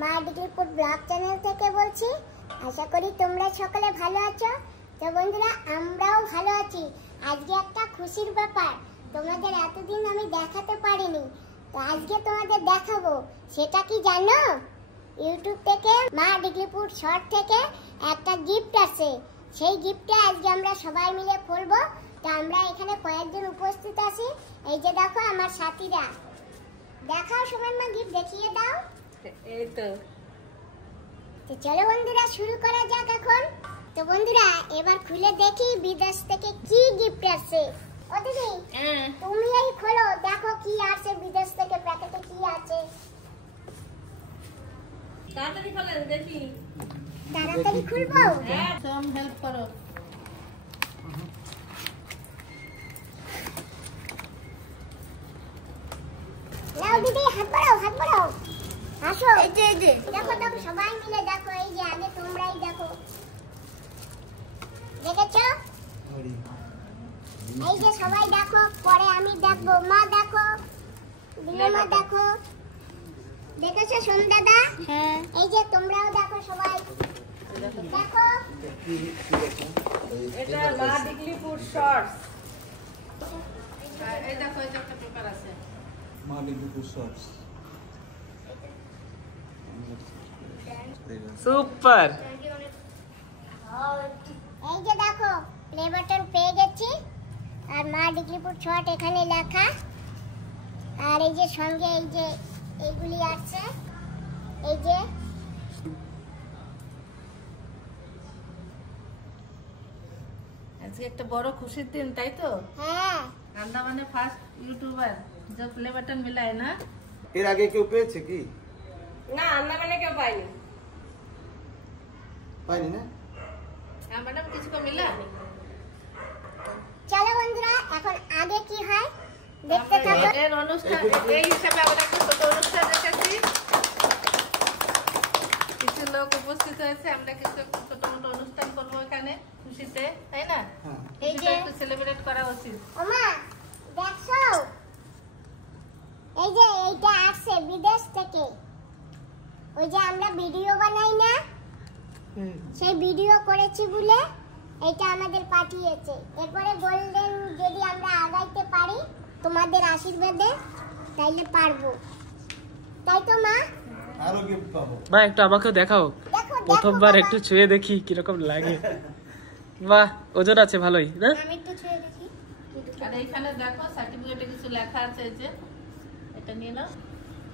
মা ডিগ্লিপুর blog channel থেকে বলছি। আশা করি তোমরা সকলে ভালো আছো। তো বন্ধুরা, আমরাও ভালো আছি। আজকে একটা খুশির ব্যাপার, তোমাদের এতদিন আমি দেখাতে পারিনি, তো আজকে তোমাদের দেখাবো। সেটা কি জানো? ইউটিউব থেকে মা ডিগ্লিপুর শর্ট থেকে একটা গিফট আছে। সেই গিফটটা আজকে আমরা সবাই মিলে খুলবো। তো আমরা এখানে কয়েকজন উপস্থিত আছি। এই যে দেখো আমার সাথীরা। দেখাও সুমন মা, গিফট দেখিয়ে দাও। এই তো চলো বন্ধুরা, শুরু করা যাক এখন। তো বন্ধুরা, এবার খুলে দেখি বিদেশ থেকে কি গিফট আসছে। ও দিদি, তুমি এই খোলো, দেখো কি আছে বিদেশ থেকে, প্যাকেটে কি আছে। তাড়াতাড়ি খোলেন দেখি। তাড়াতাড়ি খুলবো? হ্যাঁ, সব হেল্প করো। নাও দিদি, হাত বাড়াও, হাত বাড়াও। আসো, এই যে দেখো দেখো, সবাই মিলে দেখো। এই যে আগে তোমরাই দেখো, দেখেছো? এই যে সবাই দেখো, পরে আমি দেখবো। মা দেখো, মা দেখো, দেখেছো সোম দাদা? হ্যাঁ। এই যে তোমরাও দেখো, সবাই দেখো। এটা মা ডিগ্লিপুর শর্টস। এই দেখো, এই যে একটা পেপার আছে মা ডিগ্লিপুর শর্টস। সুপার। এই যে দেখো, প্লে বাটন পেয়ে গেছি, আর মা ডিগ্লিপুর শর্ট এখানে লেখা। আর এই যে সঙ্গে এই যে এইগুলি আছে, এই যে আজকে একটা বড় খুশির দিন, তাই তো? হ্যাঁ। আন্দামানে ফার্স্ট ইউটিউবার যে প্লে বাটন মিলায় না। এর আগে কেউ পেয়েছে কি? না, আন্দামানে কেউ পায়নি। পাইনি না? হ্যাঁ ম্যাডাম, কিছু তো মিলা। চলো বন্ধুরা, এখন আগে কি হয় দেখতে থাকো। এর অনুষ্ঠান এই হিসাবে আমরা একটা ছোট অনুষ্ঠান রেখেছি। কিছু লোক উপস্থিত হয়েছে, আমরা কিছু ছোট মোটো অনুষ্ঠান করবো এখানে খুশিতে, তাই না? এই যে একটু সেলিব্রেট করা উচিত। ওমা দেখছো, এই যে এইটা আসছে বিদেশ থেকে। ওই যে আমরা ভিডিও বানাই না, সেই ভিডিও করেছি বলে এটা আমাদের পাঠিয়েছে। এরপরে গোল্ডেন যদি আমরা আগাইতে পারি তোমাদের আশীর্বাদে, তাইলে পারবো, তাই তো মা? আরো গিফট পাবো। মা একটু আমাকেও দেখাও, দেখো প্রথমবার একটু ছুঁয়ে দেখি কিরকম লাগে। বাহ, ওজন আছে ভালোই না? আমি একটু ছুঁয়ে দেখি। আর এইখানে দেখো সার্টিফিকেটে কিছু লেখা আছে, এই যে এটা নিয়ে নাও।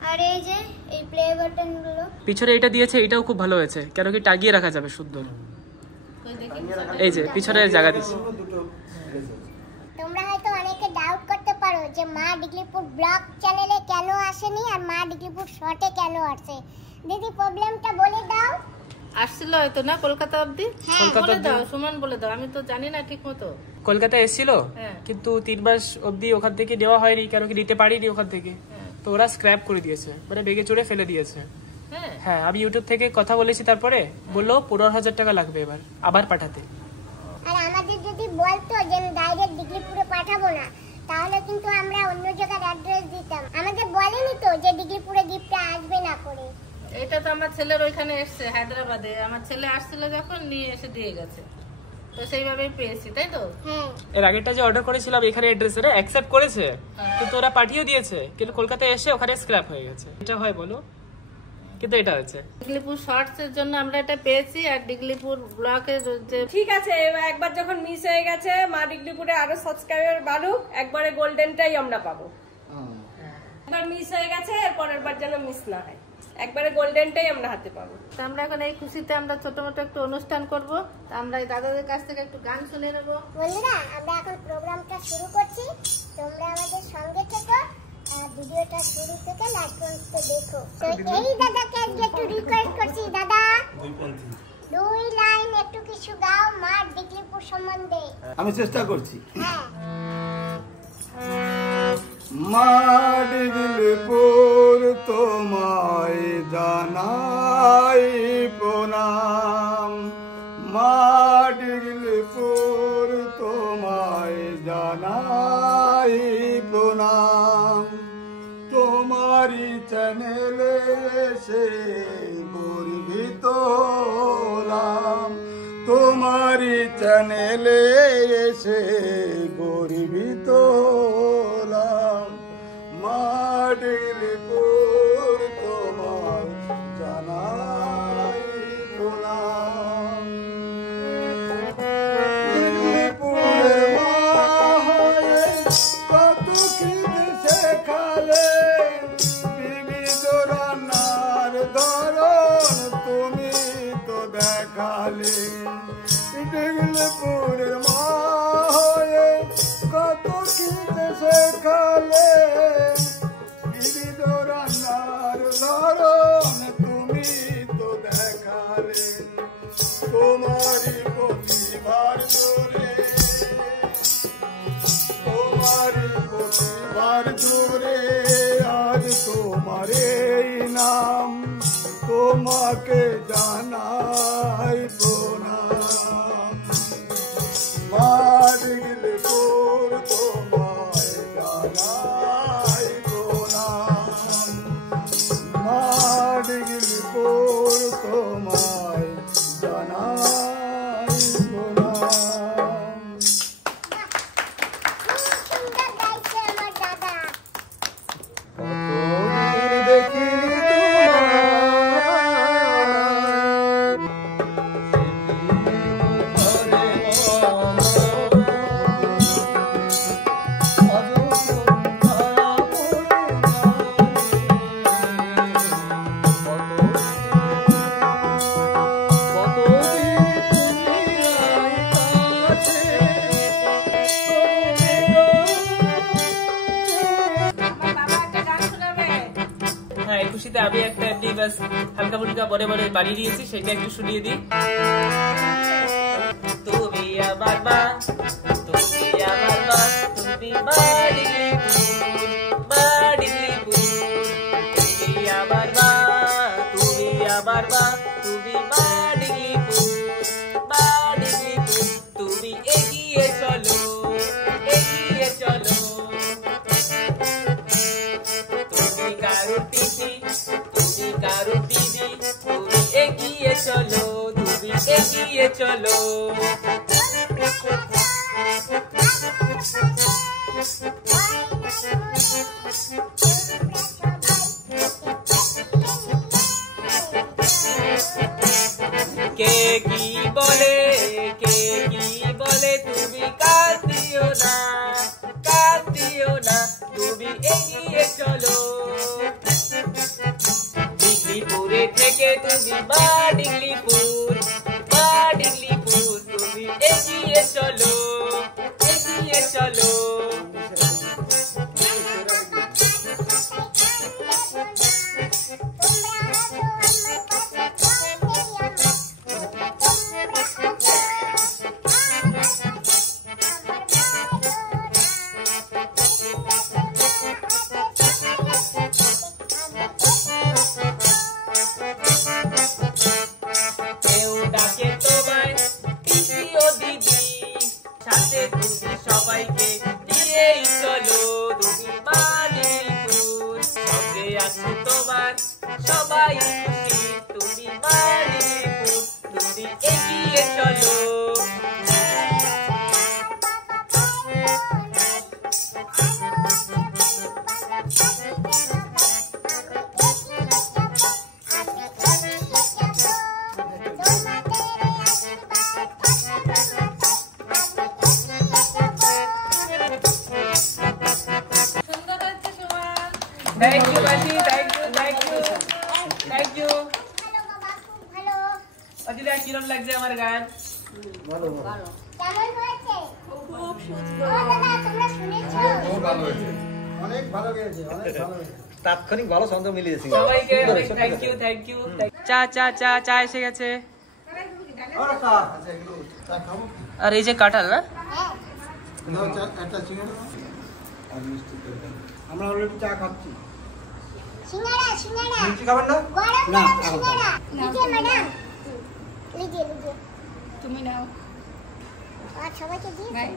আর এই যে এই প্লে বাটন গুলো পিছনে এটা দিয়েছে, এটাও খুব ভালো হয়েছে, কেন কি টাগিয়ে রাখা যাবে সুন্দর। কই দেখি। এই যে পিছনে জায়গা দিয়েছে। দুটো তোমরা হয়তো অনেকে ডাউট করতে পারো যে মা ডিগ্লিপুর ব্লগ চ্যানেলে কেন আসেনি আর মা ডিগ্লিপুর শর্টে কেন আসছে। দিদি, প্রবলেমটা বলে দাও। আসছিল হয়তো না কলকাতা অবধি? বলে দাও, সুমন বলে দাও, আমি তো জানি না ঠিক মতো। কলকাতায় এসেছিল, হ্যাঁ। কিন্তু 3 মাস অবধি ওখান থেকে নেওয়া হয়নি, কেন কি নিতে পারিনি ওখান থেকে। তো ওরা স্ক্র্যাপ করে দিয়েছে, মানে বেগে চড়ে ফেলে দিয়েছে। হ্যাঁ হ্যাঁ, আমি ইউটিউব থেকে কথা বলেছি, তারপরে বললো 15,000 টাকা লাগবে এবার আবার পাঠাতে। আর আমাদের যদি বলতো যে ডাইরেক্ট ডিগ্লিপুরে পাঠাবো না, তাহলে কিন্তু আমরা অন্য জায়গার অ্যাড্রেস দিতাম। আমাদের বলেনি তো যে ডিগ্লিপুরে গিফটটা আসবে না করে। এটা তো আমার ছেলের ওইখানে এসছে হায়দ্রাবাদে, আমার ছেলে আসছিল যখন নিয়ে এসে দিয়ে গেছে, তো সেইভাবেই পেয়েছি, তাই তো? হ্যাঁ। এর আগেরটা যে অর্ডার করেছিলাম এখানে অ্যাড্রেসে অ্যাকসেপ্ট করেছে, কিন্তু ওরা পাঠিয়ে দিয়েছে, কিন্তু কলকাতায় এসে ওখানে স্ক্র্যাপ হয়ে গেছে। এটা হয় বলো? কিন্তু এটা হচ্ছে ডিগ্লিপুর শর্টস এর জন্য আমরা এটা পেয়েছি। আর ডিগ্লিপুর ব্লকের যে ঠিক আছে, একবার যখন মিস হয়ে গেছে, মা ডিগ্লিপুরে আরো সাবস্ক্রাইবার বাড়ুক, একবারে গোল্ডেনটাই আমরা পাবো। একবার মিস হয়ে গেছে, পরের বার যেন মিস না হয়, একবারে গোল্ডেনটাই আমরা হাতে পাবো। তো আমরা এখন এই খুশিতে আমরা ছোট মোটো একটু অনুষ্ঠান করব। তো আমরা এই দাদাদের কাছ থেকে একটু গান শুনে নেবো। বন্ধুরা, আমরা এখন প্রোগ্রামটা শুরু করছি। তোমরা আমাদের সঙ্গে থেকো আর ভিডিওটা শুরু থেকে লাস্ট পর্যন্ত দেখো। তো এই দাদাকে আজকে একটু রিকোয়েস্ট করছি, দাদা 2 লাইন একটু কিছু গাও মা ডিগ্লিপুর সম্বন্ধে। আমি চেষ্টা করছি। হ্যাঁ। মা ডিগ্লিপুর তোমায় জানাই প্রণাম। মা ডিগ্লিপুর তোমায় জানাই প্রণাম। তোমারি চ্যানেলে এসে গর্বিত হলাম, তোমারই চ্যানেলে এসে গর্বিত হলাম। মাডিলিপুর তোমার জানাই প্রণাম। দিল্লিপুরে মা হয়ে কত কি শেখালে, বিবিধ রান্নার ধরন তুমি তো দেখালে। দিল্লিপুরের মা হয়ে কত কি শেখালে, বিবিধ রান্নার ধরন তুমি তো দেখালে। তোমারই প্রতিভার জোরে, তোমারই প্রতিভার জোরে আজ তোমার এই নাম, তোমাকে জানাই প্রণাম। মাডিলিপুর তোমায় জানাই প্রণাম। মাডিলিপুর তোমায় জানাই প্রণাম। সুন্দর গাইছে আমার দাদা। কতদিন দেখিনি আমার বাবা একটা গান শোনাবে। হ্যাঁ, এই খুশিতে আমি একটা এমনি বাস হালকা ফুলকা বলে বলে বানিয়ে দিয়েছি, সেটা একটু শুনিয়ে দিই। তুমি আমার মা, তুমি আমার মা, তুমি মাডিলিপুর, মাডিলিপুর। তুমি আমার মা, তুমি আমার মা, তুমি মাডিলিপুর, মাডিলিপুর। তুমি এগিয়ে চলো, এগিয়ে চলো। তুমি কারো টিভি, তুমি কারো টিভি, তুমি এগিয়ে চলো, তুমি এগিয়ে চলো। কে কি বলে, কে কি বলে, তুমি কাঁদিও না, কাঁদিও না, তুমি এগিয়ে চলো। দিল্লিপুরে থেকে তুমি মাডিলিপুর, মাডিলিপুর। তুমি এগিয়ে চলো, এগিয়ে চলো। কেউ ডাকে তোমায় দিদি ও দিদি, সাথে তুমি সবাইকে নিয়েই চলো। তুমি মাডিলিপুর, সঙ্গে আছে তোমার সবাই খুশি। তুমি মাডিলিপুর, তুমি এগিয়ে চলো। সুন্দর হচ্ছে সুমান। থ্যাংক ইউ মাসি, thank you, thank you, thank you. ভালো বাবা, খুব ভালো। অজিলা কিরম লাগছে আমার গান? কেমন হয়েছে? ও দাদা, তোমরা শুনেছো? অনেক ভালো গেয়েছে, অনেক ভালো গেয়েছে। তাৎক্ষণিক ভালো ছন্দ মিলিয়েছি। সবাইকে অনেক থ্যাংক ইউ, থ্যাংক ইউ। চা চা চা চা এসে গেছে। আচ্ছা, এগুলো চা খাবো? আর এই যে কাঁঠাল না, হ্যাঁ। দাও চা, একটা চিংড়ি দাও। আর মিষ্টি তরকারি। আমরা অলরেডি চা খাচ্ছি। সিঙ্গারা, সিঙ্গারা। মিষ্টি খাবেন না? গরম না, গরম খাবো, সিঙ্গারা। লিজিয়ে ম্যাডাম, লিজিয়ে লিজিয়ে। তুমি নাও। আর সবাইকে দিয়েছো? নাই।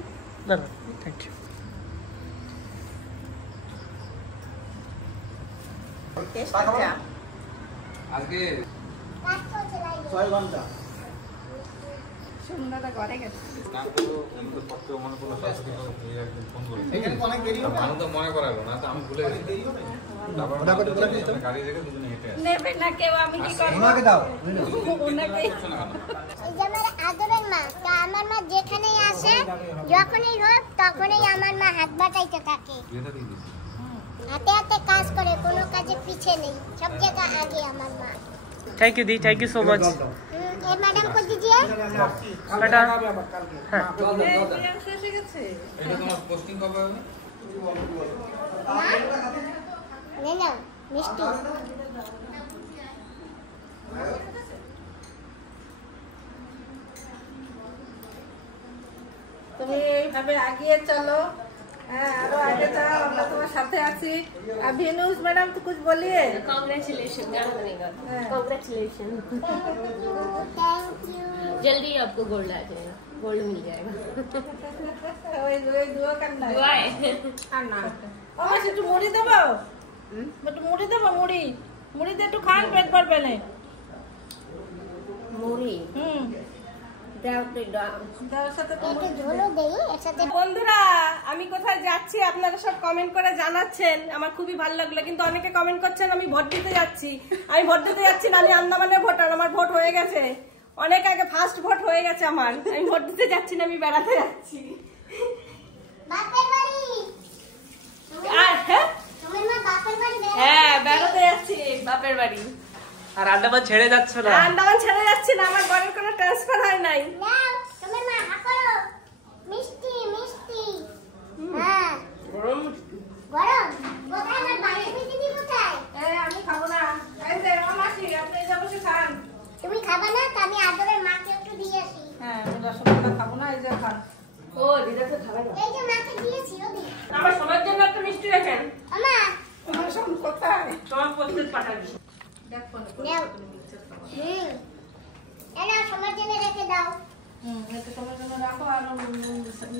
না না থ্যাংক ইউ। চা খাবেন? আজকে কাজ চলছে লাইভে 6 ঘন্টা সুন্দরটা ঘরে গেছে না করো আমি তো পড়তে মনে পড়লো শাশুড়ি একদিন ফোন করে এখানে অনেক দেরি হবে মানুষ তো মনে করালো না তো আমি ভুলে গেছি দেরি হবে তারপর ওটা করে বলে দিতে গাড়ি রেখে দুজনে হেঁটে আসি নেবে না কেউ, আমি কি করবো? ওনাকে দাও ওনাকেই শোনা কেন এই যে আমার আদরের মা, তা আমার মা যেখানেই আসে যখনই হোক তখনই আমার মা হাত বাটাইতে থাকে, বিয়েটা দিয়ে দিচ্ছি হাতে হাতে কাজ করে, কোনো কাজে পিছে নেই, সব জায়গা আগে আমার মা। থ্যাংক ইউ দি, থ্যাংক ইউ সো মাচ। এই ম্যাডাম को दीजिए। ম্যাডাম হ্যাঁ এসে গেছে। এটা তোমার পোস্টিং কবে হবে নে নাও মিষ্টি। তুমি এইভাবে এগিয়ে চলো, হ্যাঁ আরো আগে যাও, আমরা তোমার সাথে আছি। अभी न्यूज मैडम तो कुछ बोलिए। कांग्रेचुलेशन, गाना बनेगा। Congratulation, thank you. जल्दी आपको गोल्ड आ जाएगा, गोल्ड मिल जाएगा। ওই দুয়া কান্না दुआ है। আর না ও মাসি একটু মুড়ি দেবো, একটু মুড়ি দেবো, মুড়ি দিয়ে একটু খান, পেট ভরবে না। मुड़ी তার সাথে তো একটু ঝোলও দেই এর সাথে। বন্ধুরা, আমি কোথায় যাচ্ছি আপনারা সব কমেন্ট করে জানাচ্ছেন, আমার খুবই ভালো লাগলো। কিন্তু অনেকে কমেন্ট করছেন আমি ভোট দিতে যাচ্ছি। আমি ভোট দিতে যাচ্ছি না, আমি আন্দামানের ভোটার, আমার ভোট হয়ে গেছে অনেক আগে, ফার্স্ট ভোট হয়ে গেছে আমার। আমি ভোট দিতে যাচ্ছি না, আমি বেড়াতে যাচ্ছি। বাপের বাড়ি। আর হ্যাঁ তোমার মা বাপের বাড়ি হ্যাঁ বেড়াতে যাচ্ছি, বাপের বাড়ি। আর আন্দামান ছেড়ে যাচ্ছে না। আন্দামান ছেড়ে যাচ্ছি না, আমার ঘরের কোনো ট্রান্সফার হয় নাই। নাও তোমার মা হাঁকো মিষ্টি মিষ্টি। হ্যাঁ গরম গরম কোথায় আমার বাড়ি দিদি কোথায়? এই আমি খাবো না। এই যে ও মাসি আপনি এই যে বসে খান। তুমি খাবে না? তা আমি আদরের মাকে একটু দিয়ে আসি। হ্যাঁ আমি রসগোল্লা খাবো না, এই যে খান। ও দিদা তো খাবে না। এই যে মাকে দিয়েছি ওদি। আমার সবার জন্য একটা মিষ্টি রাখেন। আমা তোমার সব কোথায়? তোমার প্রস্তুত পাঠাবি। দেখো না। নাও। এরা সবার জন্য রেখে দাও। এটা তোমার জন্য রাখো, আর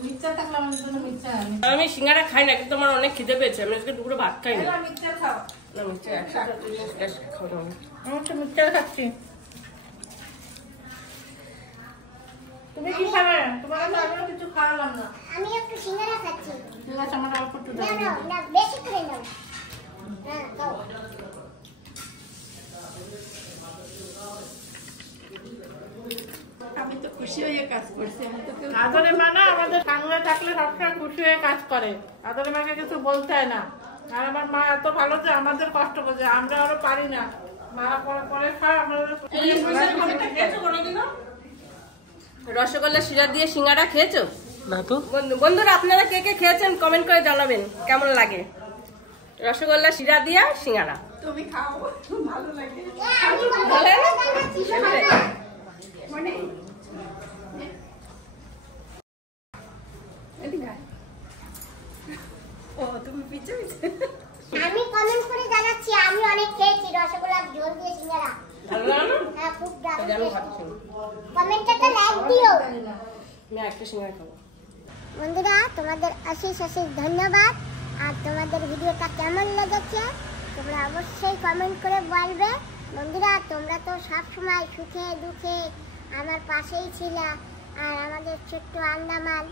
মিক্সচার থাকলে আমার জন্য মিক্সচার আনি। আমি সিঙ্গারা খাই না, কিন্তু আমার অনেক খিদে পেয়েছে, আমি আজকে দুপুরে ভাত খাই না। এবার মিক্সচার খাও। না মিষ্টি একসাথে খাবো না আমি। আমি তো মিক্সচার খাচ্ছি। তুমি কি খাবে? তোমার কাছে আমিও কিছু খাওয়ালাম না। আমি একটু সিঙ্গারা খাচ্ছি। ঠিক আছে, আমার অল্প একটু না দাও। না না বেশি করে নাও। হ্যাঁ দাও। আমি তো খুশি হয়ে কাজ করছি। আদরের মা না আমাদের সঙ্গে থাকলে সবসময় খুশি হয়ে কাজ করে, আদরের মাকে কিছু বলতে হয় না। আর আমার মা এত ভালো যে আমাদের কষ্ট বোঝে, আমরা আরো পারি না। মা পরে খায়, আমরা রসগোল্লা শিরা দিয়ে সিঙ্গারা খেয়েছো? না তো। বন্ধুরা, আপনারা কে কে খেয়েছেন কমেন্ট করে জানাবেন কেমন লাগে রসগোল্লা শিরা দিয়া সিঙ্গারা। তুমি খাও, ভালো লাগে। আমি ভালো লাগে? বানাচ্ছি শোনা। মানে ও তুমি পিছে পিছে আমি কমেন্ট করে জানাচ্ছি আমি অনেক খেয়েছি রসগোল্লা ঝোল দিয়ে সিঙ্গারা। ভালো লাগে না? হ্যাঁ খুব দারুণ আমি খেয়েছি। খাচ্ছি। কমেন্টটা লাইক দিও। আমি একটা সিঙ্গারা খাবো। বন্ধুরা তোমাদের অশেষ অশেষ ধন্যবাদ। আর তোমাদের ভিডিওটা কেমন লেগেছে তোমরা অবশ্যই কমেন্ট করে বলবে। বন্ধুরা তোমরা তো সব সময় সুখে দুঃখে আমার পাশেই ছিলা। আর আমাদের ছোট্ট আন্দামান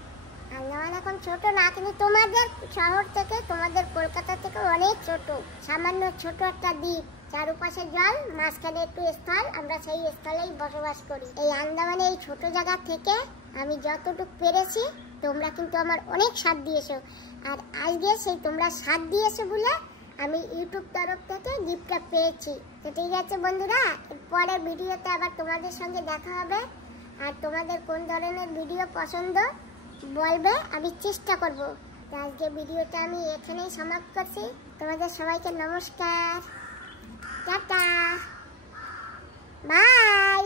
এখন ছোট না, কিন্তু তোমাদের শহর থেকে, তোমাদের কলকাতা থেকে অনেক ছোট, সামান্য ছোট একটা দ্বীপ, চারপাশে জল, মাঝখানে একটু স্থল, আমরা সেই স্থলেই বসবাস করি। এই আন্দামানে এই ছোট জায়গা থেকে আমি যতটুকু পেরেছি তোমরা কিন্তু আমার অনেক সাথ দিয়েছো। আর আজকে সেই তোমরা সাথ দিয়েছো বলে আমি ইউটিউব তরফ থেকে গিফটটা পেয়েছি। তো ঠিক আছে বন্ধুরা, পরের ভিডিওতে আবার তোমাদের সঙ্গে দেখা হবে। আর তোমাদের কোন ধরনের ভিডিও পছন্দ বলবে, আমি চেষ্টা করব। তো আজকে ভিডিওটা আমি এখানেই সমাপ্ত করছি। তোমাদের সবাইকে নমস্কার, টাটা, বাই।